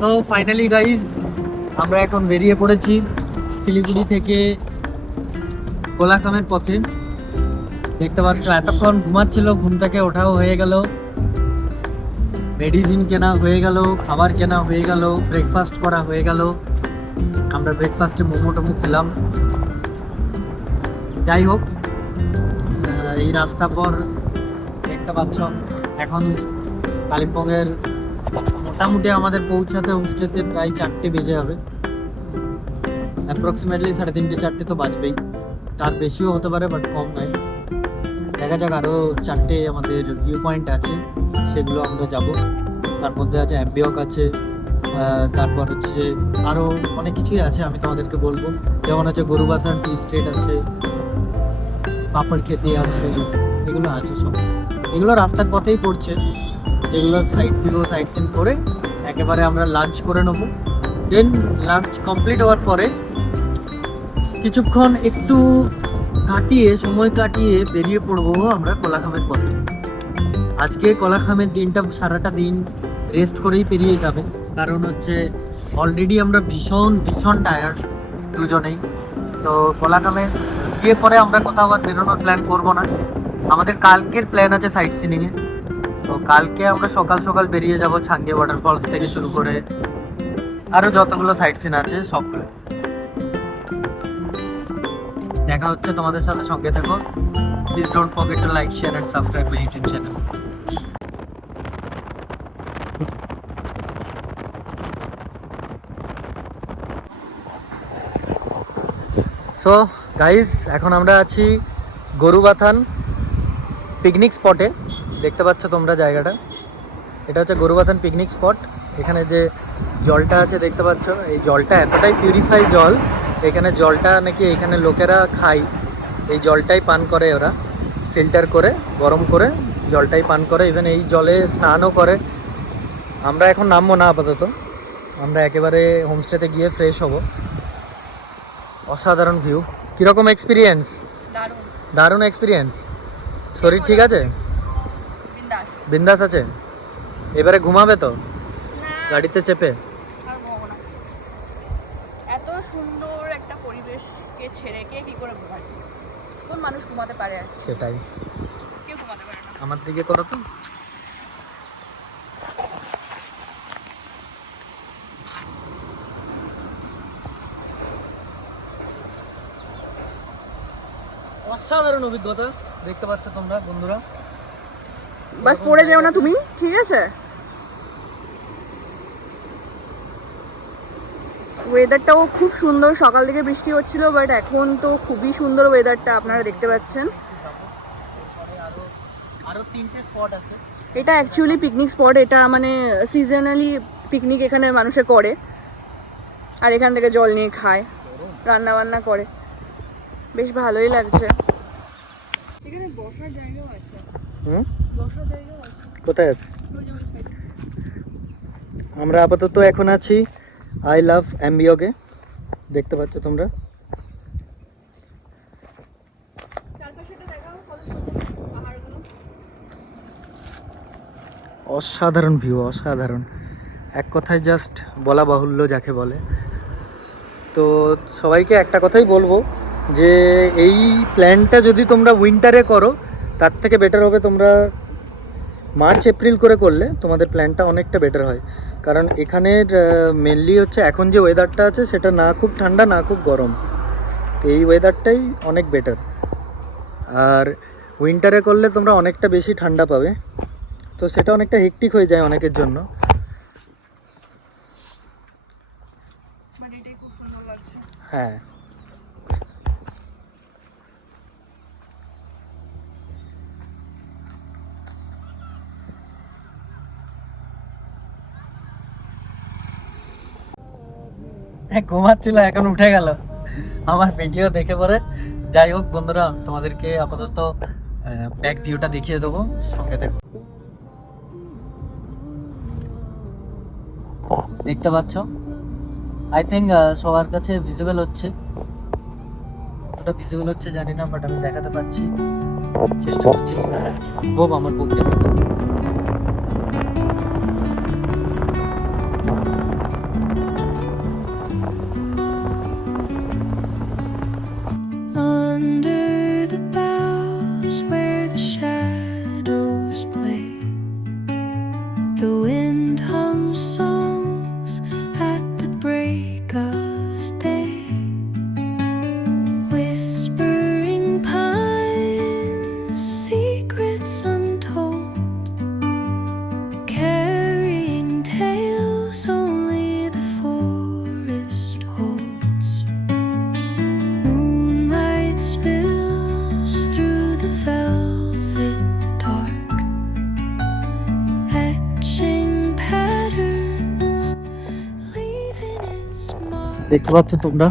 তো finally guys আমরা এখন বেরিয়ে পড়েছি শিলিগুড়ি থেকে কোলাখামের পথে। দেখতে পাচ্ছ এতক্ষণ ঘুমাচ্ছিল, ঘুম থেকে ওঠাও হয়ে গেল, মেডিসিন কেনা হয়ে গেল, খাবার কেনা হয়ে গেল, ব্রেকফাস্ট করা হয়ে গেল। আমরা ব্রেকফাস্টে মোমো টোমো খেলাম। যাই হোক, এই রাস্তা পর দেখতে পাচ্ছ এখন কালিম্পংয়ের মোটামুটি আমাদের পৌঁছাতে হোমস্টেতে প্রায় 4টে বেজে যাবে। অ্যাপ্রক্সিমেটলি 3:30 4টে তো বাজবেই, তার বেশিও হতে পারে বাট কম নয়। দেখা যাক, আরও 4টে আমাদের ভিউ পয়েন্ট আছে, সেগুলো আমরা যাব। তার মধ্যে আছে অ্যাম্বিয়ক আছে, তারপর হচ্ছে আরও অনেক কিছুই আছে, আমি তোমাদেরকে বলবো। যেমন হচ্ছে গরুবাথান টি স্টেট আছে, পাপড় খেতে আছে, এগুলো আছে সব। এগুলো রাস্তার পথেই পড়ছে, যেগুলো সাইড সিন করে একেবারে আমরা লাঞ্চ করে নেব। দেন লাঞ্চ কমপ্লিট হওয়ার পরে কিছুক্ষণ একটু সময় কাটিয়ে বেরিয়ে পড়বো আমরা কোলাখামের পথে। আজকে কোলাখামের দিনটা সারাটা দিন রেস্ট করেই পেরিয়ে যাবে, কারণ হচ্ছে অলরেডি আমরা ভীষণ টায়ার্ড দুজনেই। তো কোলাখামে গিয়ে পরে আমরা কোথাও আর বেরোনোর প্ল্যান করবো না। আমাদের কালকের প্ল্যান আছে সাইট সিনিংয়ে। তো কালকে আমরা সকাল সকাল বেরিয়ে যাব, ছাঙ্গে ওয়াটারফলস থেকে শুরু করে আরও যতগুলো সাইট সিন আছে সবগুলো। দেখা হচ্ছে তোমাদের সাথে, সঙ্গে থাকো। Please don't forget to like, share and subscribe my YouTube channel. So guys, এখন আমরা আছি গরুবাথান পিকনিক স্পটে। দেখতে পাচ্ছ তোমরা জায়গাটা, এটা হচ্ছে গরুবাথান পিকনিক স্পট। এখানে যে জলটা আছে দেখতে পাচ্ছ, এই জলটা এতটাই পিউরিফাই জল, এখানে জলটা নাকি এখানে লোকেরা খায়, এই জলটাই পান করে ওরা, ফিল্টার করে গরম করে জলটাই পান করে, ইভেন এই জলে স্নানও করে। আমরা এখন নামবো না আপাতত, আমরা একেবারে হোমস্টেতে গিয়ে ফ্রেশ হব। অসাধারণ ভিউ। কীরকম এক্সপিরিয়েন্স? দারুণ এক্সপিরিয়েন্স। শরীর ঠিক আছে? বিন্দাস আছে? এবারে ঘুমাবে তো গাড়িতে চেপে? এত সুন্দর একটা পরিবেশকে ছেড়ে কে কি করে ঘুমায়? কোন মানুষ ঘুমাতে পারে? সেটাই, কেউ ঘুমাতে পারে না। আমার দিকে করো তো। অসাধারণ অভিজ্ঞতা, দেখতে পাচ্ছ তোমরা বন্ধুরা। বাস পড়ে যেও না তুমি, ঠিক আছে? ওয়েদারটাও খুব সুন্দর, সকাল থেকে বৃষ্টি হচ্ছিল বাট এখন তো খুবই সুন্দর ওয়েদারটা, আপনারা দেখতে পাচ্ছেন। আরো 3টে স্পট আছে। এটা অ্যাকচুয়ালি পিকনিক স্পট, এটা মানে সিজনালি পিকনিক এখানে মানুষে করে, আর এখান থেকে জল নিয়ে খায়, রান্না বান্না করে, বেশ ভালোই লাগছে। এখানে বসার জায়গাও আছে। বসার জায়গাও আছে। কোথায় আছে? আমরা আপাতত এখন আছি আই লাভ অ্যাম্বিয়গে, দেখতে পাচ্ছ তোমরা। অসাধারণ ভিউ, অসাধারণ, এক কথায় জাস্ট বলা বাহুল্য যাকে বলে। তো সবাইকে একটা কথাই বলবো যে এই প্ল্যানটা যদি তোমরা উইন্টারে করো তার থেকে বেটার হবে তোমরা মার্চ এপ্রিল করে করলে তোমাদের প্ল্যানটা অনেকটা বেটার হয়। কারণ এখানের মেনলি হচ্ছে এখন যে ওয়েদারটা আছে সেটা না খুব ঠান্ডা না খুব গরম, তো এই ওয়েদারটাই অনেক বেটার। আর উইন্টারে করলে তোমরা অনেকটা বেশি ঠান্ডা পাবে, তো সেটা অনেকটা হেক্টিক হয়ে যায় অনেকের জন্য। হ্যাঁ, ঘুমাচ্ছিল এখন উঠে গেল আমার ভিডিও দেখে পরে। যাই হোক বন্ধুরা, তোমাদেরকে আপাতত ব্যাক ভিউটা দেখিয়ে দেবো, সঙ্গে দেখো। দেখতে পাচ্ছ, আই থিঙ্ক সবার কাছে ভিজিবল হচ্ছে, কতটা ভিজিবল হচ্ছে জানি না, বাট আমি দেখাতে পাচ্ছি, চেষ্টা করছি। হোপ আমার পক্ষে। দেখতে পাচ্ছ তোমরা,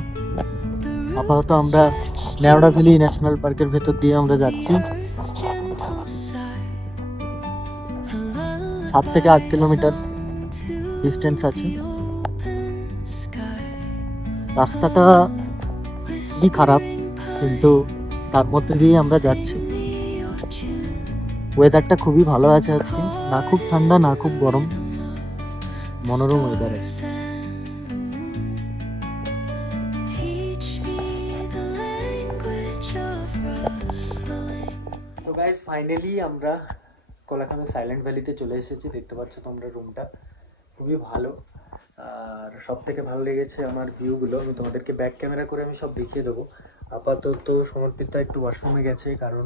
আপাতত আমরা ন্যাওড়া ভ্যালি ন্যাশনাল পার্কের ভেতর দিয়ে আমরা যাচ্ছি। 7 থেকে 8 কিলোমিটার ডিস্টেন্স আছে। রাস্তাটা খুবই খারাপ, কিন্তু তার মধ্যে দিয়ে আমরা যাচ্ছি। ওয়েদারটা খুবই ভালো আছে আজকে, না খুব ঠান্ডা না খুব গরম, মনোরম ওয়েদার আছে। সো গাইস, ফাইনালি আমরা কোলাখামে সাইলেন্ট ভ্যালিতে চলে এসেছি। দেখতে পাচ্ছ তোমরা রুমটা খুবই ভালো, আর সব থেকে ভালো লেগেছে আমার ভিউগুলো। আমি তোমাদেরকে ব্যাক ক্যামেরা করে আমি সব দেখিয়ে দেবো। আপাতত সমর্পিতা একটু ওয়াশরুমে গেছে, কারণ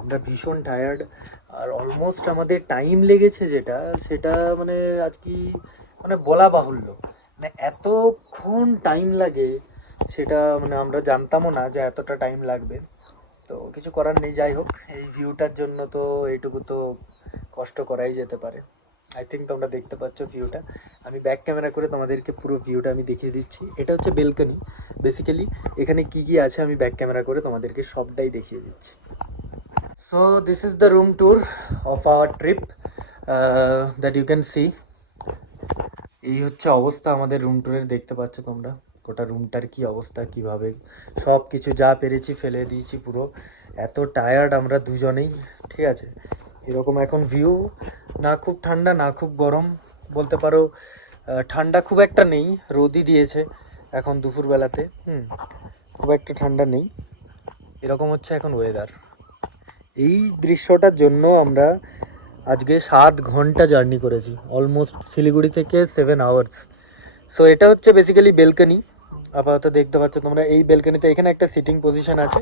আমরা ভীষণ টায়ার্ড, আর অলমোস্ট আমাদের টাইম লেগেছে যেটা, সেটা মানে আজকে মানে বলা বাহুল্য, মানে এতক্ষণ টাইম লাগে সেটা মানে আমরা জানতামও না যে এতটা টাইম লাগবে। তো কিছু করার নেই, যাই হোক, এই ভিউটার জন্য তো এইটুকু তো কষ্ট করাই যেতে পারে। আই থিঙ্ক তোমরা দেখতে পাচ্ছ ভিউটা। আমি ব্যাক ক্যামেরা করে তোমাদেরকে পুরো ভিউটা আমি দেখিয়ে দিচ্ছি। এটা হচ্ছে বেলকনি। বেসিক্যালি এখানে কি কি আছে আমি ব্যাক ক্যামেরা করে তোমাদেরকে সবটাই দেখিয়ে দিচ্ছি। So this is the room tour of our trip that you can see. এই হচ্ছে অবস্থা আমাদের রুম ট্যুরের, দেখতে পাচ্ছ তোমরা গোটা রুমটার কি অবস্থা, কিভাবে সব কিছু যা পেরেছি ফেলে দিয়েছি পুরো। এত টায়ার্ড আমরা দুজনেই, ঠিক আছে। এরকম এখন ভিউ, না খুব ঠান্ডা না খুব গরম বলতে পারো। ঠান্ডা খুব একটা নেই, রোদই দিয়েছে এখন দুপুরবেলাতে, খুব একটা ঠান্ডা নেই। এরকম হচ্ছে এখন ওয়েদার। এই দৃশ্যটার জন্য আমরা আজকে 7 ঘন্টা জার্নি করেছি, অলমোস্ট শিলিগুড়ি থেকে 7 আওয়ার্স। সো এটা হচ্ছে বেসিক্যালি বেলকনি। আপাতত দেখতে পাচ্ছ তোমরা এই বেলকনিতে, এখানে একটা সিটিং পজিশন আছে।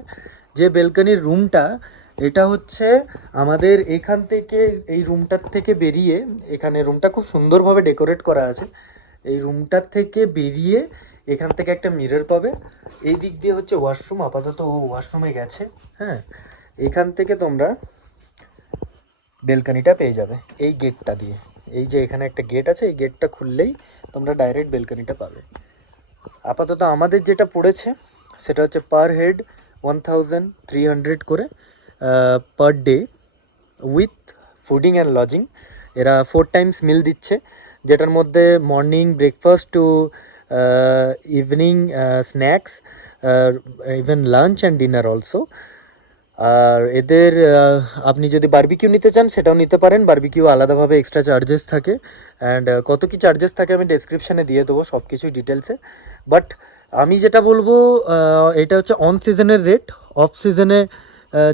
যে বেলকনির রুমটা, এটা হচ্ছে আমাদের এখান থেকে, এই রুমটার থেকে বেরিয়ে, এখানে রুমটা খুব সুন্দরভাবে ডেকোরেট করা আছে। এই রুমটার থেকে বেরিয়ে এখান থেকে একটা মিরর পাবে। এই দিক দিয়ে হচ্ছে ওয়াশরুম, আপাতত ও ওয়াশরুমে গেছে। হ্যাঁ, এখান থেকে তোমরা বেলকনিটা পেয়ে যাবে এই গেটটা দিয়ে। এই যে এখানে একটা গেট আছে, এই গেটটা খুললেই তোমরা ডাইরেক্ট বেলকনিটা পাবে। আপাতত আমাদের যেটা পড়েছে সেটা হচ্ছে পার হেড 1300 করে per day, with fooding and lodging. এরা 4 টাইমস মিল দিচ্ছে, যেটার মধ্যে morning breakfast to evening snacks, even lunch and dinner also. আর এদের আপনি যদি বারবিকিউ নিতে চান সেটাও নিতে পারেন, বারবিকিউ আলাদাভাবে এক্সট্রা চার্জেস থাকে। অ্যান্ড কত কি চার্জেস থাকে আমি ডেসক্রিপশানে দিয়ে দেবো সব কিছু ডিটেলসে। বাট আমি যেটা বলবো, এটা হচ্ছে অন সিজনের রেট। অফ সিজনে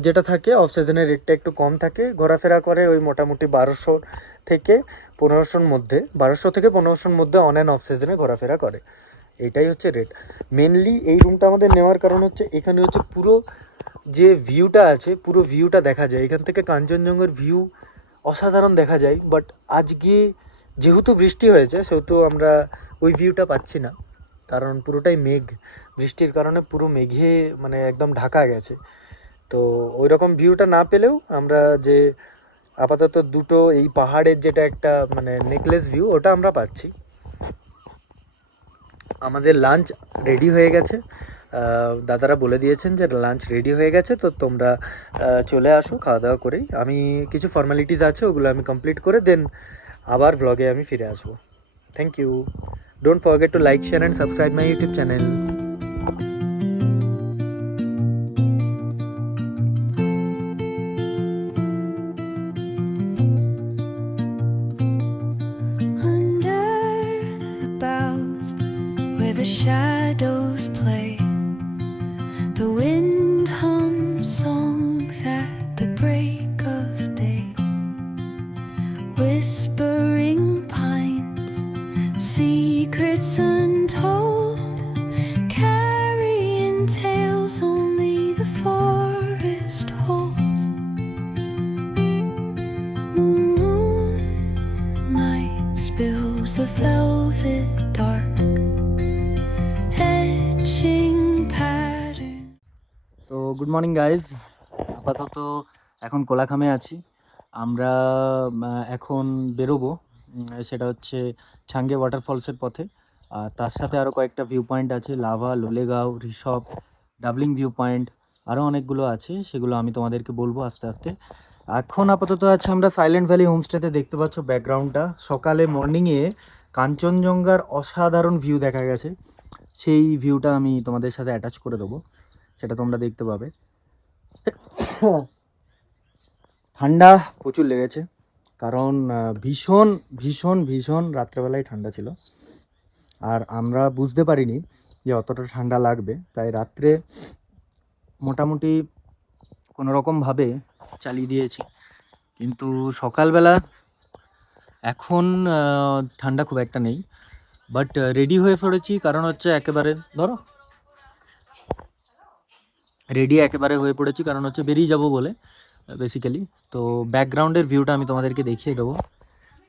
যেটা থাকে, অফ সিজনের রেটটা একটু কম থাকে। ঘোরাফেরা করে ওই মোটামুটি 1200 থেকে 1500-র মধ্যে, 1200 থেকে 1500-র মধ্যে অন অ্যান্ড অফ সিজনে ঘোরাফেরা করে। এটাই হচ্ছে রেট। মেনলি এই রুমটা আমাদের নেওয়ার কারণ হচ্ছে এখানে হচ্ছে পুরো যে ভিউটা আছে, পুরো ভিউটা দেখা যায় এখান থেকে। কাঞ্চনজঙ্ঘার ভিউ অসাধারণ দেখা যায়। বাট আজকে যেহেতু বৃষ্টি হয়েছে, সেহেতু আমরা ওই ভিউটা পাচ্ছি না, কারণ পুরোটাই মেঘ। বৃষ্টির কারণে পুরো মেঘে মানে একদম ঢাকা গেছে। তো ওই রকম ভিউটা না পেলেও আমরা যে আপাতত দুটো এই পাহাড়ের যেটা একটা মানে নেকলেস ভিউ, ওটা আমরা পাচ্ছি। আমাদের লাঞ্চ রেডি হয়ে গেছে, দাদারা বলে দিয়েছেন যে লাঞ্চ রেডি হয়ে গেছে, তো তোমরা চলে আসো খাওয়া দাওয়া করেই। আমি কিছু ফর্মালিটিস আছে, ওগুলো আমি কমপ্লিট করে দেন আবার ব্লগে আমি ফিরে আসবো। Thank you. Don't forget to like, share and subscribe my YouTube channel. Where the shadows play, the wind hums songs at the break of day. Whispering pines, secrets untold, carrying tales only the forest holds. Moonlight spills the velvet dark, so good morning guys. আপাতত এখন কোলাখামে আছি আমরা। এখন বেরোবো, সেটা হচ্ছে ছাঙ্গে ওয়াটারফলসের পথে। আর তার সাথে আরও কয়েকটা ভিউ পয়েন্ট আছে, lava, Lolegaon, Rishabh, doubling view point, আরও অনেকগুলো আছে, সেগুলো আমি তোমাদেরকে বলবো আস্তে আস্তে। এখন আপাতত আছে আমরা সাইলেন্ট ভ্যালি হোমস্টেতে। দেখতে পাচ্ছ ব্যাকগ্রাউন্ডটা, সকালে মর্নিংয়ে কাঞ্চনজঙ্ঘার অসাধারণ ভিউ দেখা গেছে, সেই ভিউটা আমি তোমাদের সাথে অ্যাটাচ করে দেবো, সেটা তোমরা দেখতে পাবে। ঠান্ডা প্রচুর লেগেছে, কারণ ভীষণ ভীষণ ভীষণ রাত্রেবেলায় ঠান্ডা ছিল, আর আমরা বুঝতে পারিনি যে অতটা ঠান্ডা লাগবে, তাই রাত্রে মোটামুটি কোনো রকমভাবে চালিয়ে দিয়েছি। কিন্তু সকালবেলা এখন ঠান্ডা খুব একটা নেই, বাট রেডি হয়ে পড়েছি, কারণ হচ্ছে একেবারে একেবারে হয়ে পড়েছি, কারণ হচ্ছে বেরিয়ে যাব বলে বেসিক্যালি। তো ব্যাকগ্রাউন্ডের ভিউটা আমি তোমাদেরকে দেখিয়ে দেবো।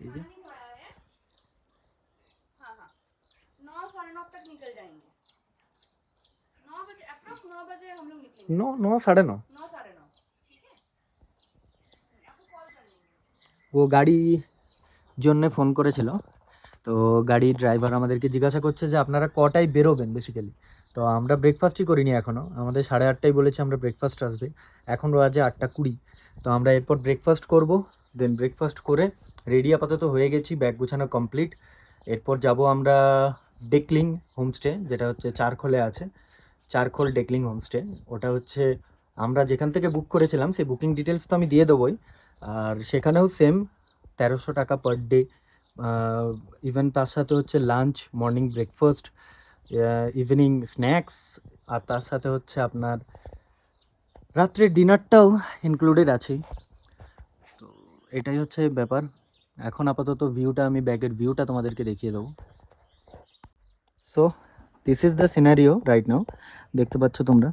এই যে 9 तक निकल जाएंगे। 9 बजे अप्रॉक्स 9 बजे हम लोग निकलेंगे। 9, 9:30। 9 साढ़े 9 ठीक है। आपको कॉल कर लेंगे। ও গাড়ি জন্য ফোন করেছিল, তো গাড়ির ড্রাইভার আমাদেরকে জিজ্ঞাসা করছে যে আপনারা কটায় বেরোবেন বেসিক্যালি। তো আমরা ব্রেকফাস্টই করিনি এখনও, আমাদের 8:30টায় বলেছে আমরা ব্রেকফাস্ট আসবে, এখন বাজে 8:20। তো আমরা এরপর ব্রেকফাস্ট করব, দেন ব্রেকফাস্ট করে রেডি আপাতত হয়ে গেছি, ব্যাগ গুছানো কমপ্লিট। এরপর যাব আমরা ডেকলিং হোমস্টে, যেটা হচ্ছে চারখোলে আছে, চারখোল ডেকলিং হোমস্টে। ওটা হচ্ছে আমরা যেখান থেকে বুক করেছিলাম সেই বুকিং ডিটেলস তো আমি দিয়ে দেবোই, আর সেখানেও সেম 1300 টাকা পার ডে। ইভেন তার সাথে হচ্ছে lunch, morning breakfast, evening snacks, আর তার সাথে হচ্ছে আপনার রাত্রের ডিনারটাও ইনক্লুডেড আছেই। তো এটাই হচ্ছে ব্যাপার। এখন আপাতত ভিউটা, আমি ব্যাগের ভিউটা তোমাদেরকে দেখিয়ে দেবো। So this is the scenario right now, দেখতে পাচ্ছ তোমরা।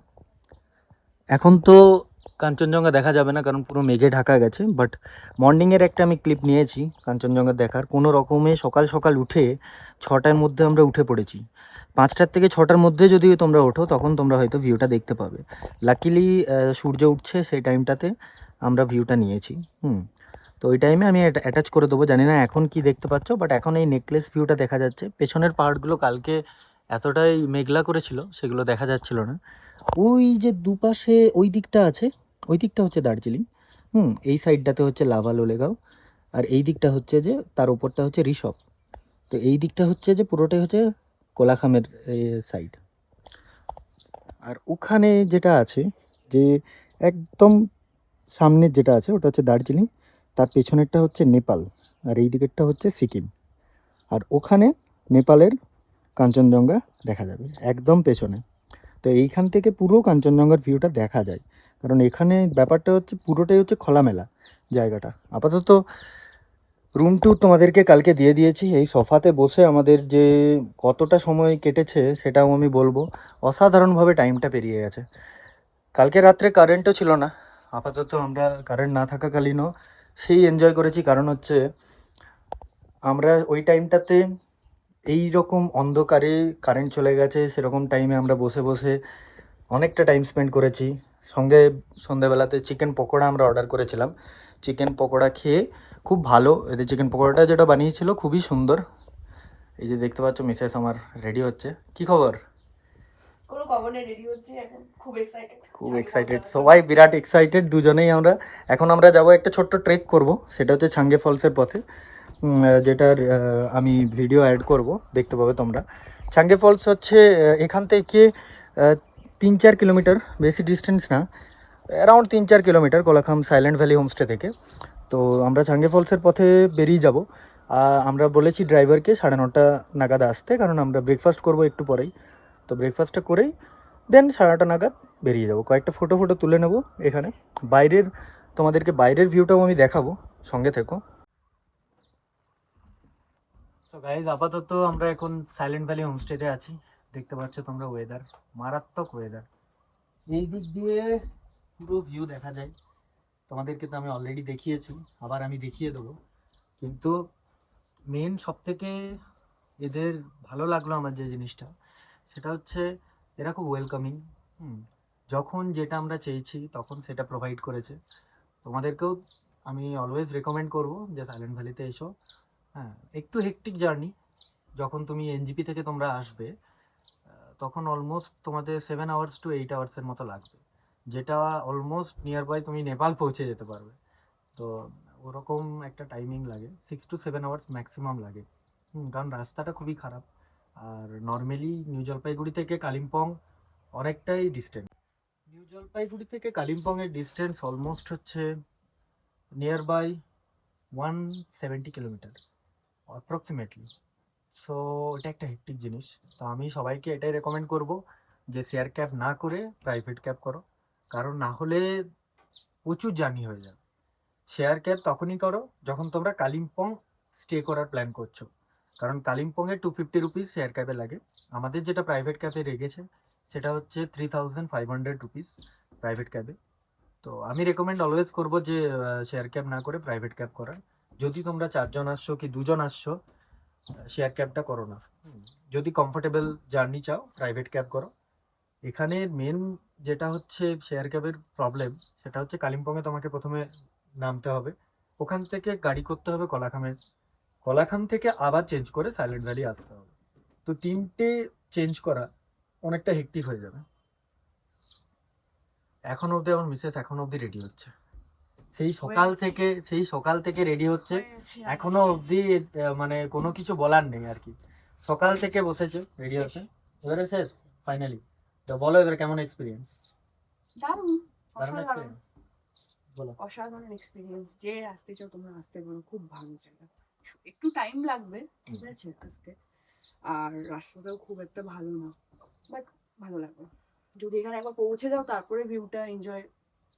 এখন তো কাঞ্চনজঙ্ঘা দেখা যাবে না, কারণ পুরো মেঘে ঢাকা গেছে, বাট মর্নিংয়ের একটা আমি ক্লিপ নিয়েছি কাঞ্চনজঙ্ঘা দেখার। কোনো রকমে সকাল সকাল উঠে 6টার মধ্যে আমরা উঠে পড়েছি। 5টার থেকে 6টার মধ্যে যদি তোমরা ওঠো তখন তোমরা হয়তো ভিউটা দেখতে পাবে। লাকিলি সূর্য উঠছে সেই টাইমটাতে আমরা ভিউটা নিয়েছি। তো ওই টাইমে আমি অ্যাটাচ করে দেবো, জানি না এখন কি দেখতে পাচ্ছ, বাট এখন এই নেকলেস ভিউটা দেখা যাচ্ছে। পেছনের পাহাড়গুলো কালকে এতটাই মেঘলা করেছিল, সেগুলো দেখা যাচ্ছিল না। ওই যে দুপাশে ওই দিকটা আছে, ওই দিকটা হচ্ছে দার্জিলিং। এই সাইডটাতে হচ্ছে লাভা, লোলেগাঁও, আর এই দিকটা হচ্ছে যে তার উপরটা হচ্ছে ঋষভ। তো এই দিকটা হচ্ছে যে পুরোটাই হচ্ছে কোলাখামের সাইড। আর ওখানে যেটা আছে, যে একদম সামনের যেটা আছে ওটা হচ্ছে দার্জিলিং, তার পেছনেরটা হচ্ছে নেপাল, আর এই দিকেরটা হচ্ছে সিকিম। আর ওখানে নেপালের কাঞ্চনজঙ্ঘা দেখা যাবে একদম পেছনে। তো এইখান থেকে পুরো কাঞ্চনজঙ্ঘার ভিউটা দেখা যায়, কারণ এখানে ব্যাপারটা হচ্ছে পুরোটাই হচ্ছে খোলামেলা জায়গাটা। আপাতত রুম ট্যুর তোমাদেরকে কালকে দিয়ে দিয়েছি। এই সোফাতে বসে আমাদের যে কতটা সময় কেটেছে সেটাও আমি বলবো, অসাধারণভাবে টাইমটা পেরিয়ে গেছে। কালকে রাত্রে কারেন্টও ছিল না, আপাতত আমরা কারেন্ট না থাকাকালীনও সেই এনজয় করেছি, কারণ হচ্ছে আমরা ওই টাইমটাতে এই রকম অন্ধকারে কারেন্ট চলে গেছে সেরকম টাইমে আমরা বসে বসে অনেকটা টাইম স্পেন্ড করেছি। সঙ্গে সন্ধ্যাবেলাতে চিকেন পকোড়া আমরা অর্ডার করেছিলাম, চিকেন পকোড়া খেয়ে খুব ভালো। এদের চিকেন পকোড়াটা যেটা বানিয়েছিল খুবই সুন্দর। এই যে দেখতে পাচ্ছ মিসেস আমার রেডি হচ্ছে। কি খবর? কোনো খবর নেই, রেডি হচ্ছে এখন, খুব এক্সাইটেড। খুব এক্সাইটেড, সবাই বিরাট এক্সাইটেড, দুজনেই আমরা। এখন আমরা যাব একটা ছোট্ট ট্রেক করব, সেটা হচ্ছে ছাঙ্গে ফলসের পথে, যেটার আমি ভিডিও অ্যাড করব, দেখতে পাবে তোমরা। ছাঙ্গে ফলস হচ্ছে এখান থেকে 3-4 কিলোমিটার, বেশি ডিস্টেন্স না, around 3-4 kilometre Kolakham silent valley homestay থেকে। তো আমরা ছাঙ্গে ফলসের পথে বেরিয়ে যাব। আমরা বলেছি ড্রাইভারকে 9:30 নাগাদ আসতে, কারণ আমরা ব্রেকফাস্ট করব একটু পরেই। তো ব্রেকফাস্টটা করেই দেন 9:30 নাগাদ বেরিয়ে যাব। কয়েকটা ফটো তুলে নেব এখানে, বাইরের তোমাদেরকে বাইরের ভিউটাও আমি দেখাবো, সঙ্গে থেকো। সো গাইজ, আপাতত আমরা এখন সাইলেন্ট ভ্যালি হোমস্টেতে আছি। দেখতে পাচ্ছ তোমরা ওয়েদার, মারাত্মক ওয়েদার। এই দিক দিয়ে পুরো ভিউ দেখা যায়, তোমাদেরকে তো আমি অলরেডি দেখিয়েছি, আবার আমি দেখিয়ে দেবো। কিন্তু মেন সবথেকে এদের ভালো লাগলো আমার যে জিনিসটা, সেটা হচ্ছে এরা খুব ওয়েলকামিং। যখন যেটা আমরা চেয়েছি তখন সেটা প্রোভাইড করেছে। তোমাদেরকেও আমি অলওয়েজ রেকমেন্ড করব যে সাইলেন্ট ভ্যালিতে এসো। হ্যাঁ, একটু হেক্টিক জার্নি, যখন তুমি এনজিপি থেকে তোমরা আসবে তখন অলমোস্ট তোমাদের 7 আওয়ার্স টু 8 আওয়ার্সের মতো লাগবে, যেটা অলমোস্ট নিয়ার বাই তুমি নেপাল পৌঁছে যেতে পারবে। তো ওরকম একটা টাইমিং লাগে, 6 to 7 আওয়ার্স ম্যাক্সিমাম লাগে। কারণ রাস্তাটা খুবই খারাপ। আর নর্মালি নিউ জলপাইগুড়ি থেকে কালিম্পং অনেকটাই ডিস্টেন্স। নিউ জলপাইগুড়ি থেকে কালিম্পংয়ের ডিস্টেন্স অলমোস্ট হচ্ছে near by 170 kilometre approximately. So এটা একটা হেক্টিক জিনিস। তো আমি সবাইকে এটাই রেকমেন্ড করব যে শেয়ার ক্যাব না করে প্রাইভেট ক্যাব করো, কারণ না হলে প্রচুর জার্নি হয়ে যাবে। শেয়ার ক্যাব তখনই করো যখন তোমরা কালিম্পং স্টে করার প্ল্যান করছো, কারণ কালিম্পংয়ে 250 রুপিস শেয়ার ক্যাবে লাগে। আমাদের যেটা প্রাইভেট ক্যাবে রেখেছে সেটা হচ্ছে 3500 রুপিস প্রাইভেট ক্যাবে। তো আমি রেকমেন্ড অলওয়েজ করবো যে শেয়ার ক্যাব না করে প্রাইভেট ক্যাব করার। যদি তোমরা 4 জন আসছো কি 2 জন আসছো, শেয়ার ক্যাবটা করো না। যদি কমফোর্টেবল জার্নি চাও প্রাইভেট ক্যাব করো। এখানে মেন যেটা হচ্ছে শেয়ার ক্যাবের প্রবলেম, সেটা হচ্ছে কালিম্পংয়ে তোমাকে প্রথমে নামতে হবে, ওখান থেকে গাড়ি করতে হবে কলাখাম থেকে আবার চেঞ্জ করে সাইলেন্ট ভ্যালি আসতে হবে। তো 3টে চেঞ্জ করা অনেকটা হেক্টিক হয়ে যাবে। এখন অবধি আমার মিসেস এখন অবধি রেডি হচ্ছে, সেই সকাল থেকে রেডি হচ্ছে, এখনো অবধি মানে কোনো কিছু বলার নেই আর কি। সকাল থেকে বসেছে রেডি হচ্ছে, এবারে শেষ ফাইনালি। তো বলো এবারে কেমন এক্সপিরিয়েন্স? দারুণ, দারুণ অসাধারণ, experience? বলো। অসাধারণ এক্সপিরিয়েন্স। যে আসতে চাও তোমরা আসতে পারো, খুব ভালো জায়গা। একটু টাইম লাগবে, ঠিক আছে, আসতে। আর রাস্তাটাও খুব একটা ভালো না, বাট ভালো লাগবে। যদি এখানে একবার পৌঁছে যাও তারপরে ভিউটা এনজয়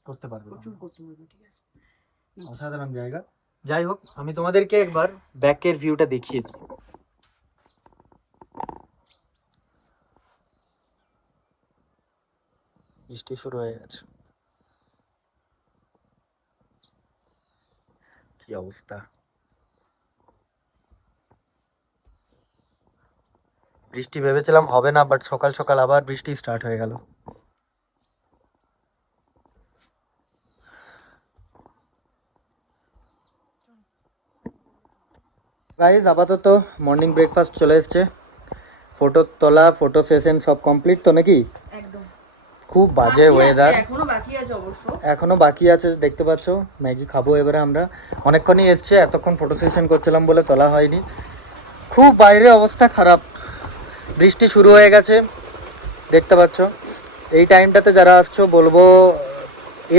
করতে পারবে প্রচুর করতে পারবে, ঠিক আছে। অসাধারণ জায়গা। যাই হোক, আমি তোমাদেরকে একবার ব্যাকের ভিউটা দেখিয়ে দিই। বৃষ্টি শুরু হয়ে গেছে, কি অবস্থা। বৃষ্টি ভেবেছিলাম হবে না, বাট সকাল সকাল আবার বৃষ্টি স্টার্ট হয়ে গেল। গাইজ আপাতত মর্নিং ব্রেকফাস্ট চলে এসছে, ফটো তোলা, ফটো সেশন সব কমপ্লিট তো নাকি? একদম। খুব বাজে ওয়েদার, এখনো বাকি আছে অবশ্য, এখনো বাকি আছে, দেখতে পাচ্ছ। ম্যাগি খাবো এবারে আমরা, অনেকক্ষণই এসছে, এতক্ষণ ফটো সেশন করছিলাম বলে তোলা হয়নি। খুব বাইরে অবস্থা খারাপ, বৃষ্টি শুরু হয়ে গেছে দেখতে পাচ্ছ। এই টাইমটাতে যারা আসছো বলবো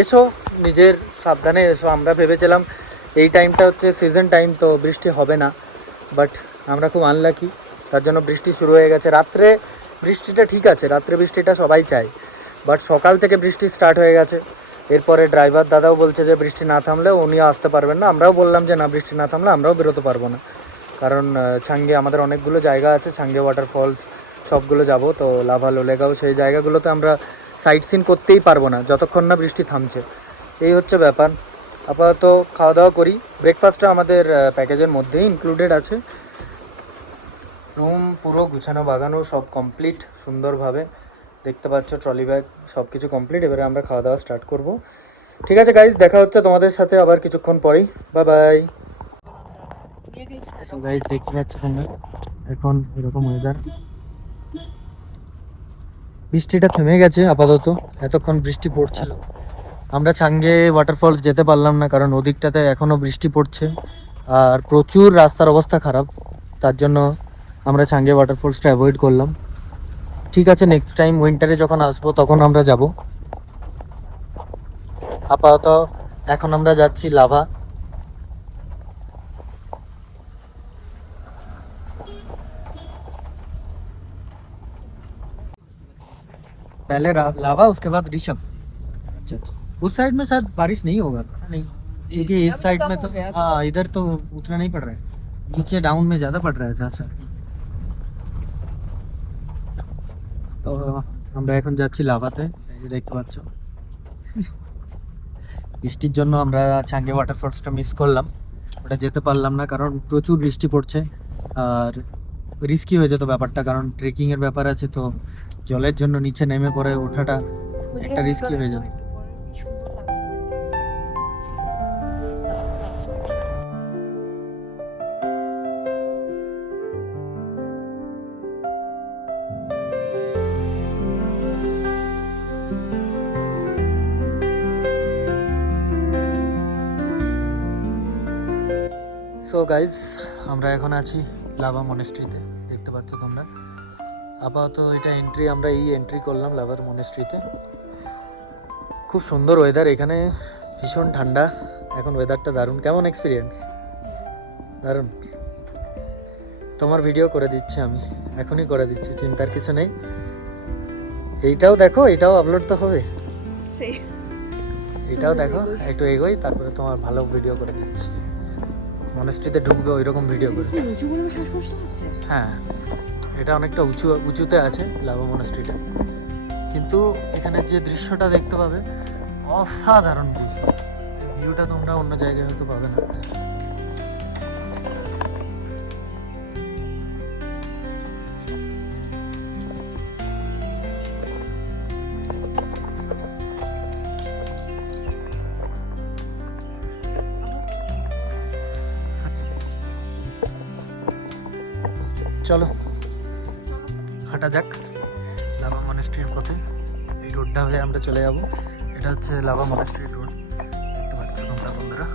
এসো, নিজের সাবধানে এসো। আমরা ভেবেছিলাম এই টাইমটা হচ্ছে সিজন টাইম, তো বৃষ্টি হবে না, বাট আমরা খুব আনলাকি, তার জন্য বৃষ্টি শুরু হয়ে গেছে। রাত্রে বৃষ্টিটা ঠিক আছে, রাত্রে বৃষ্টিটা সবাই চায়, বাট সকাল থেকে বৃষ্টি স্টার্ট হয়ে গেছে। এরপরে ড্রাইভার দাদাও বলছে যে বৃষ্টি না থামলে উনিও আসতে পারবেন না। আমরাও বললাম যে না, বৃষ্টি না থামলে আমরাও বেরোতে পারবো না, কারণ ছাঙ্গে আমাদের অনেকগুলো জায়গা আছে, ছাঙ্গে ওয়াটারফলস সবগুলো যাব। তো লাভা লোলেগাঁও সেই জায়গাগুলোতে আমরা সাইট সিন করতেই পারবো না যতক্ষণ না বৃষ্টি থামছে। এই হচ্ছে ব্যাপার। আপাতত খাওয়া দাওয়া করি। ব্রেকফাস্টটা আমাদের প্যাকেজের মধ্যেই ইনক্লুডেড আছে। রুম পুরো গুছানো বাগানো সব কমপ্লিট সুন্দরভাবে, দেখতে পাচ্ছ ট্রলি ব্যাগ সব কিছু কমপ্লিট। এবারে আমরা খাওয়া দাওয়া স্টার্ট করব। ঠিক আছে গাইজ, দেখা হচ্ছে তোমাদের সাথে আবার কিছুক্ষণ পরেই। Bye bye. গাইজ দেখতে পাচ্ছ তোমরা এখন এরকম ওয়েদার, বৃষ্টিটা থেমে গেছে আপাতত, এতক্ষণ বৃষ্টি পড়ছিল। আমরা ছাঙ্গে ওয়াটারফলস যেতে পারলাম না, কারণ ওদিকটাতে এখনও বৃষ্টি পড়ছে আর প্রচুর রাস্তার অবস্থা খারাপ, তার জন্য আমরা ছাঙ্গে ওয়াটারফলসটা অ্যাভয়েড করলাম। ঠিক আছে, নেক্সট টাইম উইন্টারে যখন আসবো তখন আমরা যাব। আপাতত এখন আমরা যাচ্ছি লাভা। पहले लावा उसके बाद ऋषभ। अच्छा अच्छा, उस साइड में शायद बारिश नहीं होगा, नहीं, क्योंकि इस साइड में तो हाँ, इधर तो उतना नहीं पड़ रहा है, नीचे डाउन में ज़्यादा पड़ रहा था सर। তো আমরা এখন যাচ্ছি লাভাতে, এই যে দেখতে পাচ্ছ। বৃষ্টির জন্য আমরা ছাঙ্গে ওয়াটারফলসটা মিস করলাম, ওটা যেতে পারলাম না কারণ প্রচুর বৃষ্টি পড়ছে আর রিস্কি হয়ে যেত ব্যাপারটা, কারণ ট্রেকিংয়ের ব্যাপার আছে, তো জলের জন্য নিচে নেমে পড়ে ওঠাটা একটা রিস্কি হয়ে যেত। সো গাইজ, আমরা এখন আছি লাভা মনেস্ট্রিতে, দেখতে পাচ্ছ তোমরা। আপাতত এটা এন্ট্রি, আমরা এই এন্ট্রি করলাম লাভার মনেস্ট্রিতে। খুব সুন্দর ওয়েদার এখানে, ভীষণ ঠান্ডা এখন, ওয়েদারটা দারুণ। কেমন এক্সপিরিয়েন্স? দারুণ। তোমার ভিডিও করে দিচ্ছি আমি, এখনই করে দিচ্ছি, চিন্তার কিছু নেই। এইটাও দেখো, এটাও আপলোড তো হবে, সেই এটাও দেখো। একটু এগোই, তারপরে তোমার ভালো ভিডিও করে দিচ্ছি। মনেস্ট্রিতে ঢুকবে ওই রকম ভিডিও করে। উঁচু করে শ্বাসকষ্ট হচ্ছে। হ্যাঁ, এটা অনেকটা উঁচুতে আছে লাভা মনেস্ট্রিটা, কিন্তু এখানে যে দৃশ্যটা দেখতে পাবে অসাধারণ ভিউটা তোমরা অন্য জায়গায় হয়তো পাবে না। চলো হাঁটা যাক লাভা মনেস্ট্রির পথে। এই রোডটা হয়ে আমরা চলে যাব। এটা হচ্ছে লাভা মনেস্ট্রির রোড, দেখতে পাচ্ছ তোমরা বন্ধুরা।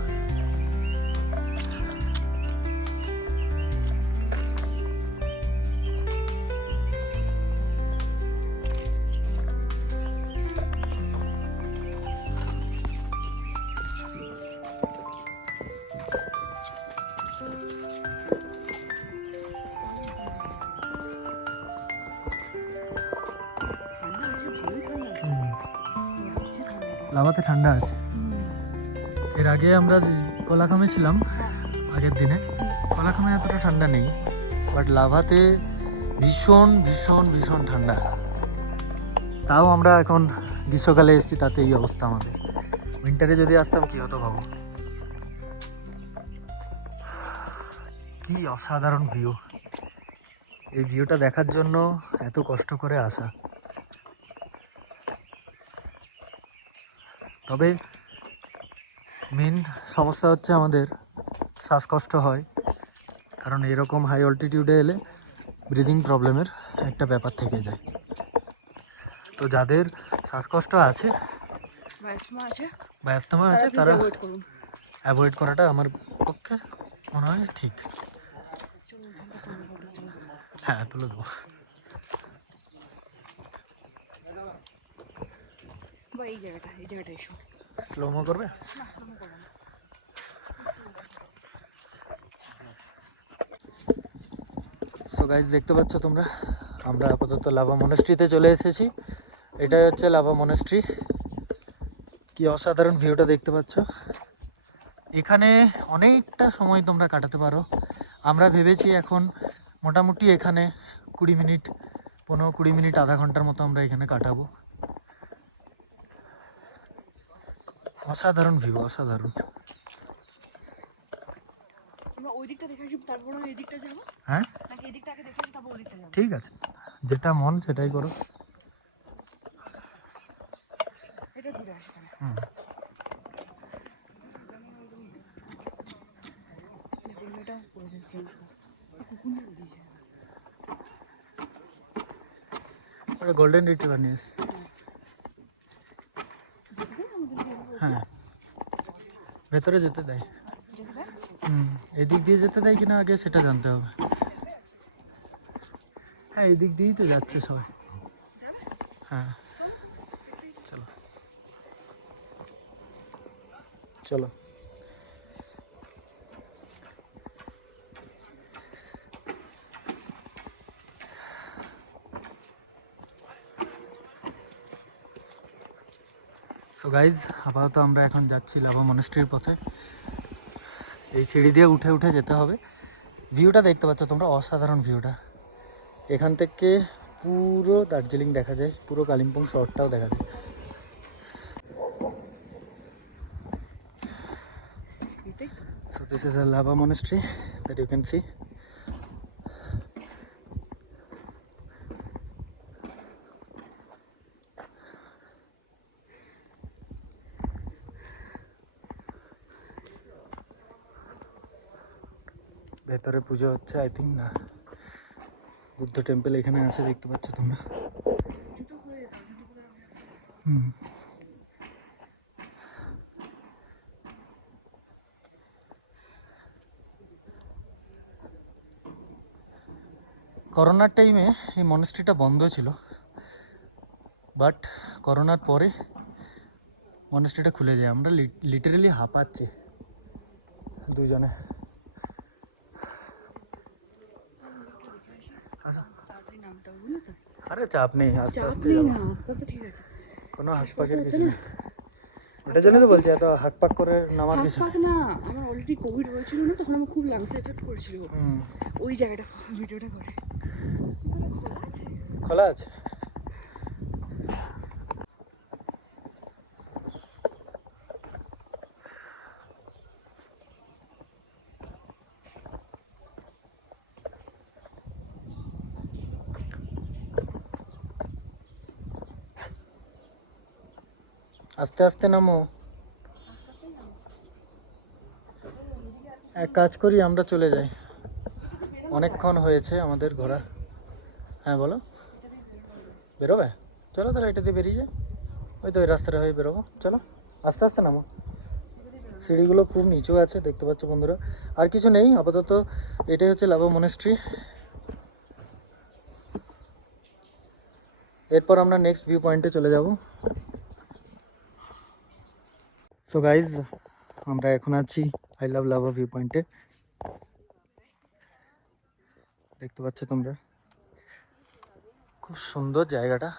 লাভাতে ঠান্ডা আছে। এর আগে আমরা কোলাখামে ছিলাম আগের দিনে, কোলাখামে এতটা ঠান্ডা নেই, বাট লাভাতে ভীষণ ভীষণ ভীষণ ঠান্ডা। তাও আমরা এখন গ্রীষ্মকালে এসেছি, তাতে এই অবস্থা আমাদের। উইন্টারে যদি আসতাম কি হতো ভাবো। কি অসাধারণ ভিউ! এই ভিউটা দেখার জন্য এত কষ্ট করে আসা। তবে মেন সমস্যা হচ্ছে আমাদের শ্বাসকষ্ট হয়, কারণ এরকম হাই অল্টিটিউডে এলে ব্রিদিং প্রবলেমের একটা ব্যাপার থেকে যায়। তো যাদের শ্বাসকষ্ট আছে বা অ্যাস্তমা আছে তারা অ্যাভয়েড করাটা আমার পক্ষে মনে হয় ঠিক। হ্যাঁ, তুলে দেবো। স্লোমো করবে? সো গাইজ, দেখতে পাচ্ছ তোমরা, আমরা আপাতত লাভা মনেস্ট্রিতে চলে এসেছি। এটাই হচ্ছে লাভা মনেস্ট্রি। কি অসাধারণ ভিউটা দেখতে পাচ্ছ। এখানে অনেকটা সময় তোমরা কাটাতে পারো। আমরা ভেবেছি এখন মোটামুটি এখানে 20 মিনিট, 15-20 মিনিট, আধা ঘন্টার মতো আমরা এখানে কাটাবো। অসাধারণ ভিউ, অসাধারণ। হ্যাঁ, ঠিক আছে, যেটা মন সেটাই করো। গোল্ডেন রিট্রিভার নিয়ে এসেছি। হ্যাঁ, ভেতরে যেতে দেয়। এদিক দিয়ে যেতে দেয় কিনা আগে সেটা জানতে হবে। হ্যাঁ, এদিক দিয়েই তো যাচ্ছে সবাই। হ্যাঁ, চলো চলো। সো গাইজ, আপাতত আমরা এখন যাচ্ছি লাভা মনেস্ট্রির পথে। এই সিঁড়ি দিয়ে উঠে উঠে যেতে হবে। ভিউটা দেখতে পাচ্ছ তোমরা, অসাধারণ ভিউটা। এখান থেকে পুরো দার্জিলিং দেখা যায়, পুরো কালিম্পং শহরটাও দেখা যায়। So this is a lava monastery that you can see. ভেতরে পুজো হচ্ছে, আই থিঙ্ক। না, বুদ্ধ টেম্পল এখানে আছে, দেখতে পাচ্ছ তোমরা। করোনার টাইমে এই মনেস্ট্রিটা বন্ধ ছিল, বাট করোনার পরে মনেস্ট্রিটা খুলে যায়। আমরা লিটারেলি হাঁপাচ্ছি দুজনে। আরে চাপ নেই, আস্তে আস্তে যাবো। আস্তে ঠিক আছে। কোনো হাঁকপাকের কিছু নেই, ওটার জন্য তো বলছি এত হাঁকপাক করে নামার কিছু নেই। না, আমার অলরেডি কোভিড হয়েছিল না, তখন আমার খুব লাংসে এফেক্ট করেছিল। ওই জায়গাটা ভিডিওটা করে খোলা আছে। আস্তে আস্তে নামো। এক কাজ করি, আমরা চলে যাই, অনেকক্ষণ হয়েছে আমাদের ঘোরা। হ্যাঁ বলো, বেরোবে? চলো তাহলে এটা দিয়ে বেরিয়ে যাই, ওই তো ওই রাস্তাটা হয়ে বেরোবো। চলো আস্তে আস্তে নামো। সিঁড়িগুলো খুব নিচু আছে, দেখতে পাচ্ছ বন্ধুরা। আর কিছু নেই আপাতত, এটাই হচ্ছে লাভা মনেস্ট্রি। এরপর আমরা নেক্সট ভিউ পয়েন্টে চলে যাব। সো গাইজ, আমরা এখন আছি আই লাভ লাভা ভিউ পয়েন্টে। দেখতে পাচ্ছ তোমরা, খুব সুন্দর জায়গাটা।